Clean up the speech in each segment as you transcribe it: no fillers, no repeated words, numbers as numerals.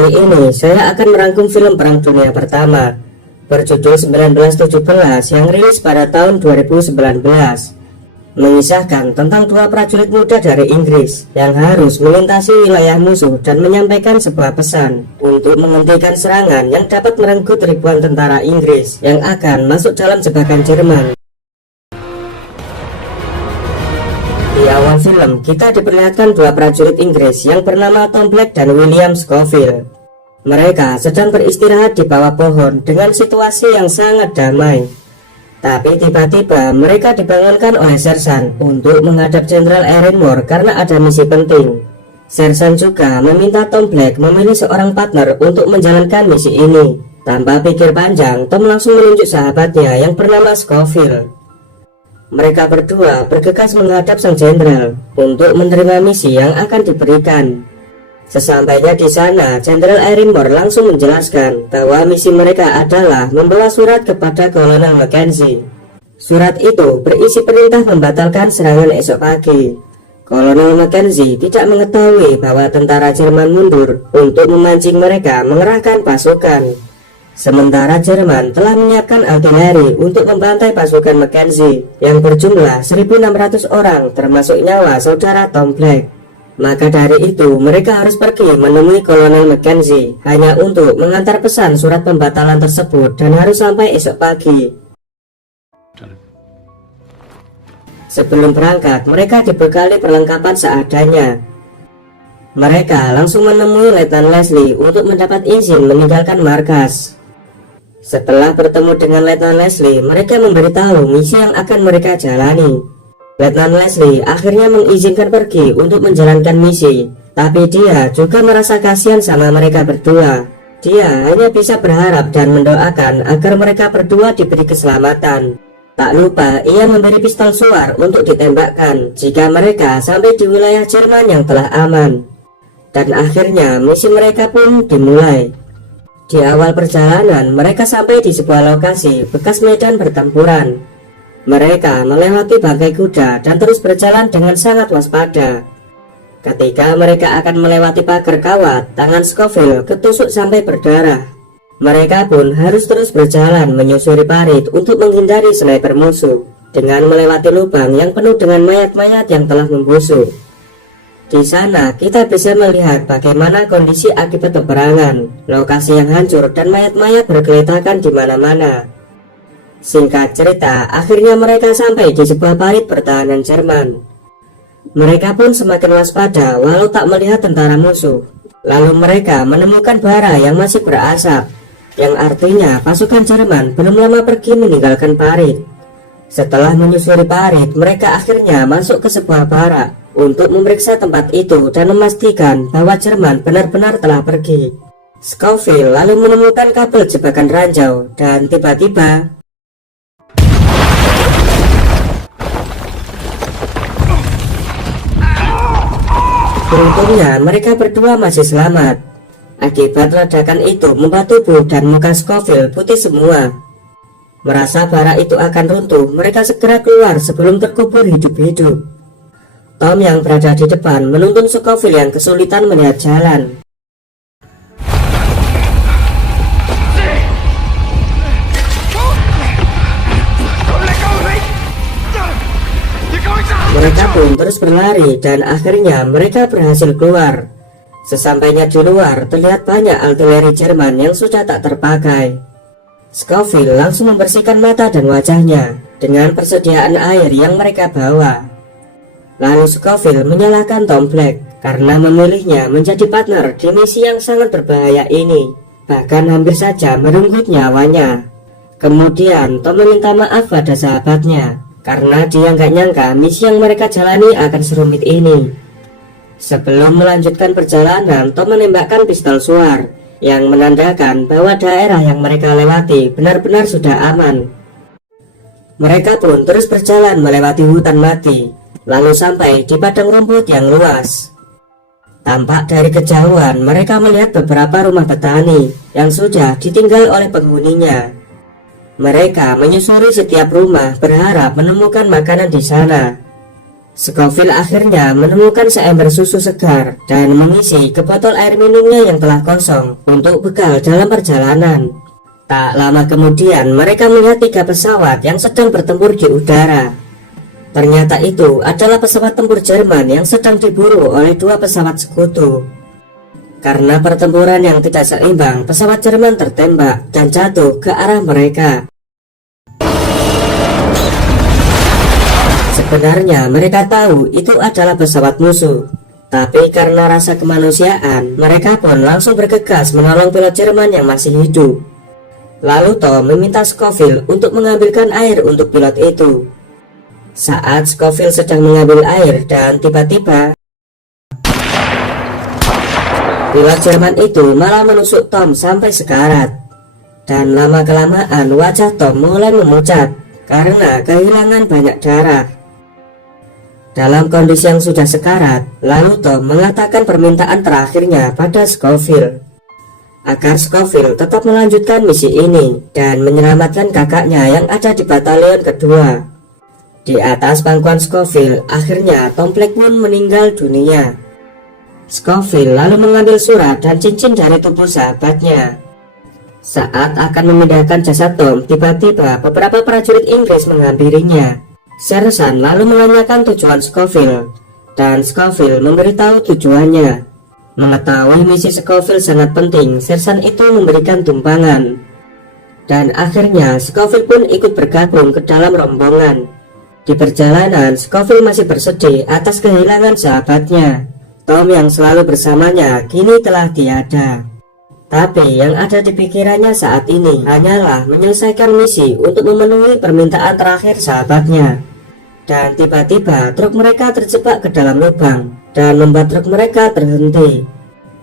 Kali ini saya akan merangkum film Perang Dunia Pertama berjudul 1917 yang rilis pada tahun 2019, mengisahkan tentang dua prajurit muda dari Inggris yang harus melintasi wilayah musuh dan menyampaikan sebuah pesan untuk menghentikan serangan yang dapat merenggut ribuan tentara Inggris yang akan masuk dalam jebakan Jerman. Di awal film, kita diperlihatkan dua prajurit Inggris yang bernama Tom Black dan William Scofield. Mereka sedang beristirahat di bawah pohon dengan situasi yang sangat damai. Tapi tiba-tiba mereka dibangunkan oleh Sersan untuk menghadap Jenderal Erinmore karena ada misi penting. Sersan juga meminta Tom Black memilih seorang partner untuk menjalankan misi ini. Tanpa pikir panjang, Tom langsung menunjuk sahabatnya yang bernama Scofield. Mereka berdua bergegas menghadap sang jenderal untuk menerima misi yang akan diberikan. Sesampainya di sana, Jenderal Erinmore langsung menjelaskan bahwa misi mereka adalah membawa surat kepada Kolonel Mackenzie. Surat itu berisi perintah membatalkan serangan esok pagi. Kolonel Mackenzie tidak mengetahui bahwa tentara Jerman mundur untuk memancing mereka mengerahkan pasukan. Sementara Jerman telah menyiapkan artileri untuk membantai pasukan Mackenzie yang berjumlah 1.600 orang termasuk nyawa saudara Tom Black. Maka dari itu mereka harus pergi menemui Kolonel Mackenzie hanya untuk mengantar pesan surat pembatalan tersebut dan harus sampai esok pagi. Sebelum berangkat mereka dibekali perlengkapan seadanya. Mereka langsung menemui Letnan Leslie untuk mendapat izin meninggalkan markas. Setelah bertemu dengan Letnan Leslie, mereka memberitahu misi yang akan mereka jalani. Letnan Leslie akhirnya mengizinkan pergi untuk menjalankan misi, tapi dia juga merasa kasihan sama mereka berdua. Dia hanya bisa berharap dan mendoakan agar mereka berdua diberi keselamatan. Tak lupa ia memberi pistol suar untuk ditembakkan jika mereka sampai di wilayah Jerman yang telah aman. Dan akhirnya misi mereka pun dimulai. Di awal perjalanan, mereka sampai di sebuah lokasi bekas medan pertempuran. Mereka melewati bangkai kuda dan terus berjalan dengan sangat waspada. Ketika mereka akan melewati pagar kawat, tangan Scofield ketusuk sampai berdarah. Mereka pun harus terus berjalan menyusuri parit untuk menghindari sniper musuh, dengan melewati lubang yang penuh dengan mayat-mayat yang telah membusuk. Di sana kita bisa melihat bagaimana kondisi akibat peperangan, lokasi yang hancur dan mayat-mayat bergeletakan di mana-mana. Singkat cerita, akhirnya mereka sampai di sebuah parit pertahanan Jerman. Mereka pun semakin waspada walau tak melihat tentara musuh. Lalu mereka menemukan bara yang masih berasap, yang artinya pasukan Jerman belum lama pergi meninggalkan parit. Setelah menyusuri parit, mereka akhirnya masuk ke sebuah barak untuk memeriksa tempat itu dan memastikan bahwa Jerman benar-benar telah pergi. Scofield lalu menemukan kabel jebakan ranjau dan tiba-tiba beruntungnya mereka berdua masih selamat. Akibat ledakan itu membuat tubuh dan muka Scofield putih semua. Merasa bara itu akan runtuh, mereka segera keluar sebelum terkubur hidup-hidup. Tom yang berada di depan menuntun Scofield yang kesulitan melihat jalan. Mereka pun terus berlari dan akhirnya mereka berhasil keluar. Sesampainya di luar, terlihat banyak artileri Jerman yang sudah tak terpakai. Scofield langsung membersihkan mata dan wajahnya dengan persediaan air yang mereka bawa. Lalu Scofield menyalahkan Tom Black karena memilihnya menjadi partner di misi yang sangat berbahaya ini, bahkan hampir saja merenggut nyawanya. Kemudian Tom meminta maaf pada sahabatnya karena dia nggak nyangka misi yang mereka jalani akan serumit ini. Sebelum melanjutkan perjalanan, Tom menembakkan pistol suar yang menandakan bahwa daerah yang mereka lewati benar-benar sudah aman. Mereka pun terus berjalan melewati hutan mati, lalu sampai di padang rumput yang luas. Tampak dari kejauhan mereka melihat beberapa rumah petani yang sudah ditinggal oleh penghuninya. Mereka menyusuri setiap rumah berharap menemukan makanan di sana. Scoville akhirnya menemukan seember susu segar dan mengisi ke botol air minumnya yang telah kosong untuk bekal dalam perjalanan. Tak lama kemudian mereka melihat 3 pesawat yang sedang bertempur di udara. Ternyata itu adalah pesawat tempur Jerman yang sedang diburu oleh 2 pesawat sekutu. Karena pertempuran yang tidak seimbang, pesawat Jerman tertembak dan jatuh ke arah mereka. Sebenarnya mereka tahu itu adalah pesawat musuh, tapi karena rasa kemanusiaan, mereka pun langsung bergegas menolong pilot Jerman yang masih hidup. Lalu Tom meminta Scoville untuk mengambilkan air untuk pilot itu. Saat Scoville sedang mengambil air dan tiba-tiba pilot Jerman itu malah menusuk Tom sampai sekarat. Dan lama-kelamaan wajah Tom mulai memucat karena kehilangan banyak darah. Dalam kondisi yang sudah sekarat, lalu Tom mengatakan permintaan terakhirnya pada Scoville agar Scoville tetap melanjutkan misi ini dan menyelamatkan kakaknya yang ada di batalion kedua. Di atas pangkuan Scoville, akhirnya Tom Blackburn meninggal dunia. Scoville lalu mengambil surat dan cincin dari tubuh sahabatnya. Saat akan memindahkan jasad Tom, tiba-tiba beberapa prajurit Inggris menghampirinya. Sersan lalu menanyakan tujuan Scoville, dan Scoville memberitahu tujuannya. Mengetahui misi Scoville sangat penting, Sersan itu memberikan tumpangan. Dan akhirnya Scoville pun ikut bergabung ke dalam rombongan. Di perjalanan, Scoville masih bersedih atas kehilangan sahabatnya. Tom yang selalu bersamanya kini telah tiada. Tapi yang ada di pikirannya saat ini hanyalah menyelesaikan misi untuk memenuhi permintaan terakhir sahabatnya. Dan tiba-tiba truk mereka terjebak ke dalam lubang dan membuat truk mereka terhenti.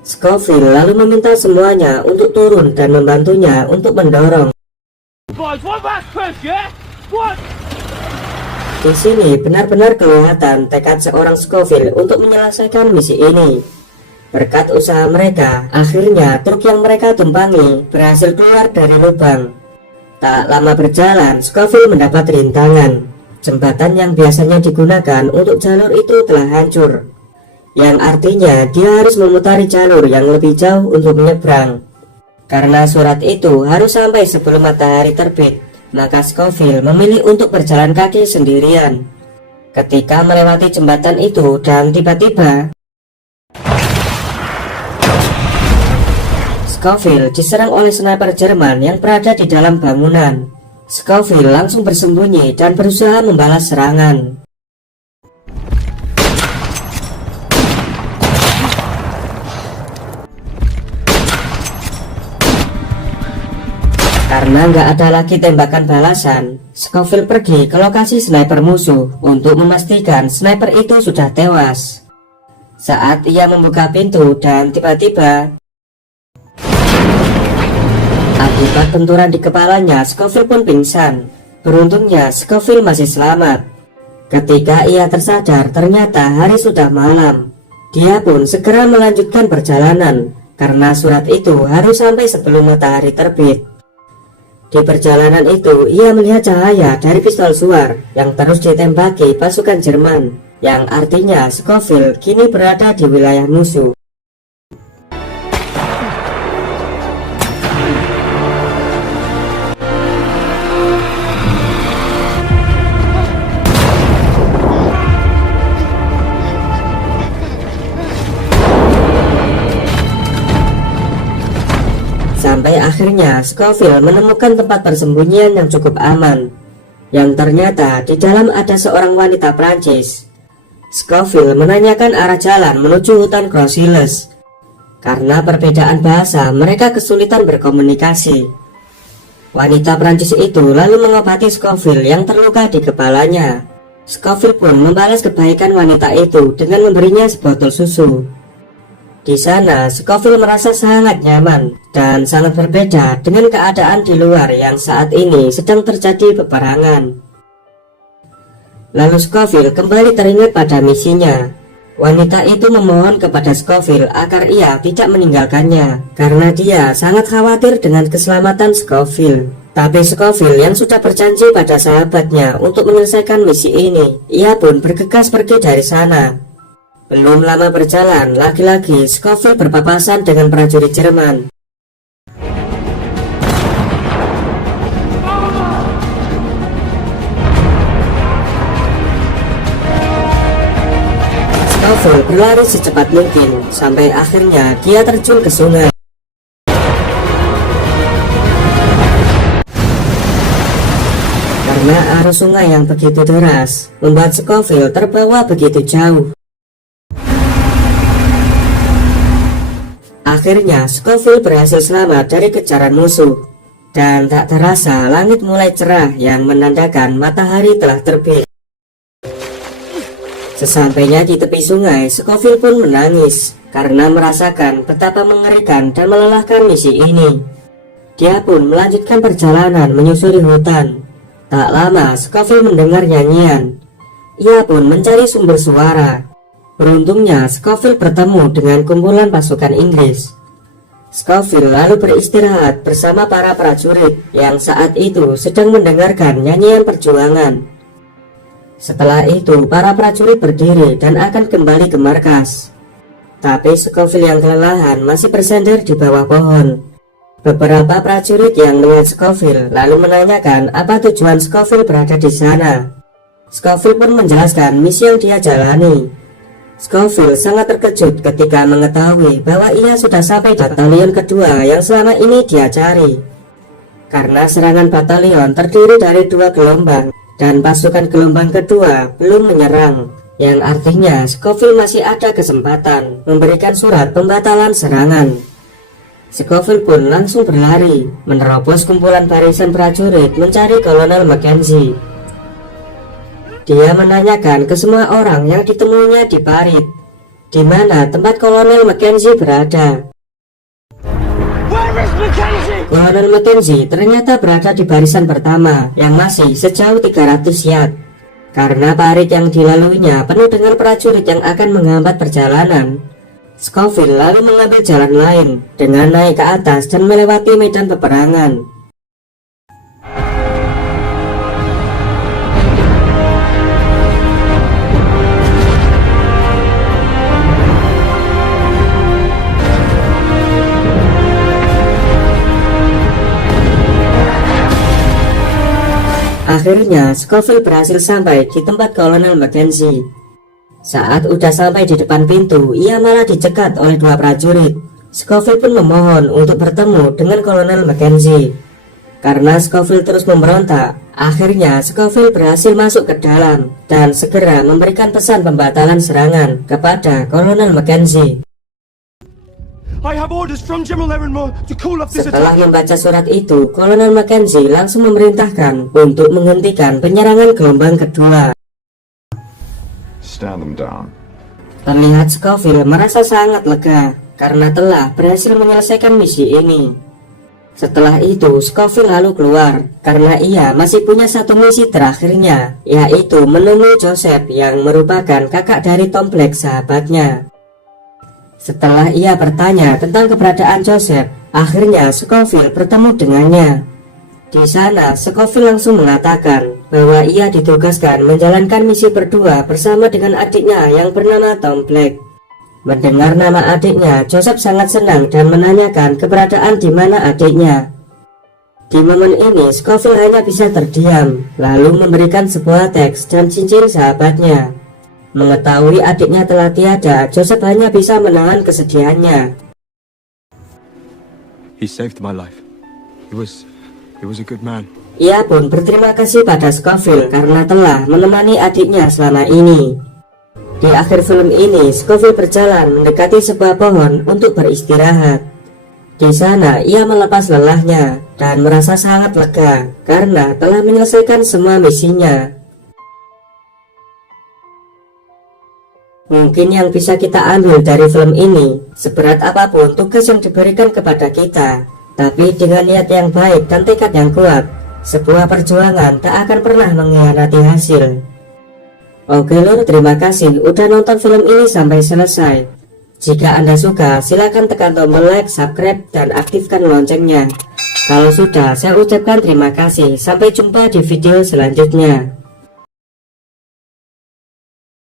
Scoville lalu meminta semuanya untuk turun dan membantunya untuk mendorong. Di sini benar-benar kelihatan tekad seorang Scoville untuk menyelesaikan misi ini. Berkat usaha mereka, akhirnya truk yang mereka tumpangi berhasil keluar dari lubang. Tak lama berjalan, Scoville mendapat rintangan. Jembatan yang biasanya digunakan untuk jalur itu telah hancur, yang artinya dia harus memutari jalur yang lebih jauh untuk menyeberang. Karena surat itu harus sampai sebelum matahari terbit, maka Scoville memilih untuk berjalan kaki sendirian. Ketika melewati jembatan itu dan tiba-tiba Scoville diserang oleh sniper Jerman yang berada di dalam bangunan. Scoville langsung bersembunyi dan berusaha membalas serangan. Karena nggak ada lagi tembakan balasan, Scoville pergi ke lokasi sniper musuh untuk memastikan sniper itu sudah tewas. Saat ia membuka pintu dan tiba-tiba akibat benturan di kepalanya, Scoville pun pingsan. Beruntungnya Scoville masih selamat. Ketika ia tersadar, ternyata hari sudah malam. Dia pun segera melanjutkan perjalanan karena surat itu harus sampai sebelum matahari terbit. Di perjalanan itu, ia melihat cahaya dari pistol suar yang terus ditembaki pasukan Jerman, yang artinya Scoville kini berada di wilayah musuh. Sampai akhirnya Scoville menemukan tempat persembunyian yang cukup aman, yang ternyata di dalam ada seorang wanita Prancis. Scoville menanyakan arah jalan menuju hutan Groseilles. Karena perbedaan bahasa, mereka kesulitan berkomunikasi. Wanita Prancis itu lalu mengobati Scoville yang terluka di kepalanya. Scoville pun membalas kebaikan wanita itu dengan memberinya sebotol susu. Di sana, Scoville merasa sangat nyaman dan sangat berbeda dengan keadaan di luar yang saat ini sedang terjadi peperangan. Lalu Scoville kembali teringat pada misinya. Wanita itu memohon kepada Scoville agar ia tidak meninggalkannya karena dia sangat khawatir dengan keselamatan Scoville. Tapi Scofield yang sudah berjanji pada sahabatnya untuk menyelesaikan misi ini, ia pun bergegas pergi dari sana. Belum lama berjalan, lagi-lagi Scofield berpapasan dengan prajurit Jerman. Scofield berlari secepat mungkin, sampai akhirnya dia terjun ke sungai. Karena arus sungai yang begitu deras, membuat Scofield terbawa begitu jauh. Akhirnya Scofield berhasil selamat dari kejaran musuh. Dan tak terasa langit mulai cerah yang menandakan matahari telah terbit. Sesampainya di tepi sungai, Scofield pun menangis karena merasakan betapa mengerikan dan melelahkan misi ini. Dia pun melanjutkan perjalanan menyusuri hutan. Tak lama Scofield mendengar nyanyian. Ia pun mencari sumber suara. Beruntungnya Scofield bertemu dengan kumpulan pasukan Inggris. Scofield lalu beristirahat bersama para prajurit yang saat itu sedang mendengarkan nyanyian perjuangan. Setelah itu para prajurit berdiri dan akan kembali ke markas. Tapi Scofield yang kelelahan masih bersandar di bawah pohon. Beberapa prajurit yang melihat Scofield lalu menanyakan apa tujuan Scofield berada di sana. Scofield pun menjelaskan misi yang dia jalani. Scofield sangat terkejut ketika mengetahui bahwa ia sudah sampai di batalion kedua yang selama ini dia cari. Karena serangan batalion terdiri dari 2 gelombang dan pasukan gelombang kedua belum menyerang, yang artinya Scofield masih ada kesempatan memberikan surat pembatalan serangan. Scofield pun langsung berlari, menerobos kumpulan barisan prajurit mencari Kolonel Mackenzie. Dia menanyakan ke semua orang yang ditemuinya di parit, di mana tempat Kolonel Mackenzie berada. Kolonel Mackenzie ternyata berada di barisan pertama yang masih sejauh 300 yard. Karena parit yang dilaluinya penuh dengan prajurit yang akan menghambat perjalanan, Scofield lalu mengambil jalan lain dengan naik ke atas dan melewati medan peperangan. Akhirnya Scofield berhasil sampai di tempat Kolonel Mackenzie. Saat udah sampai di depan pintu, ia malah dicegat oleh 2 prajurit. Scofield pun memohon untuk bertemu dengan Kolonel Mackenzie. Karena Scofield terus memberontak, akhirnya Scofield berhasil masuk ke dalam dan segera memberikan pesan pembatalan serangan kepada Kolonel Mackenzie. Setelah membaca surat itu, Kolonel Mackenzie langsung memerintahkan untuk menghentikan penyerangan gelombang kedua. Terlihat Scofield merasa sangat lega karena telah berhasil menyelesaikan misi ini. Setelah itu Scofield lalu keluar karena ia masih punya satu misi terakhirnya, yaitu menemui Joseph yang merupakan kakak dari Tom Black sahabatnya. Setelah ia bertanya tentang keberadaan Joseph, akhirnya Scofield bertemu dengannya. Di sana Scofield langsung mengatakan bahwa ia ditugaskan menjalankan misi berdua bersama dengan adiknya yang bernama Tom Black. Mendengar nama adiknya, Joseph sangat senang dan menanyakan keberadaan di mana adiknya. Di momen ini Scofield hanya bisa terdiam, lalu memberikan sebuah teks dan cincin sahabatnya. Mengetahui adiknya telah tiada, Joseph hanya bisa menahan kesedihannya. He saved my life. He was a good man. Ia pun berterima kasih pada Scofield karena telah menemani adiknya selama ini. Di akhir film ini, Scofield berjalan mendekati sebuah pohon untuk beristirahat. Di sana ia melepas lelahnya dan merasa sangat lega karena telah menyelesaikan semua misinya. Mungkin yang bisa kita ambil dari film ini, seberat apapun tugas yang diberikan kepada kita, tapi dengan niat yang baik dan tekad yang kuat, sebuah perjuangan tak akan pernah mengkhianati hasil. Oke lur, terima kasih udah nonton film ini sampai selesai. Jika Anda suka, silakan tekan tombol like, subscribe, dan aktifkan loncengnya. Kalau sudah, saya ucapkan terima kasih. Sampai jumpa di video selanjutnya.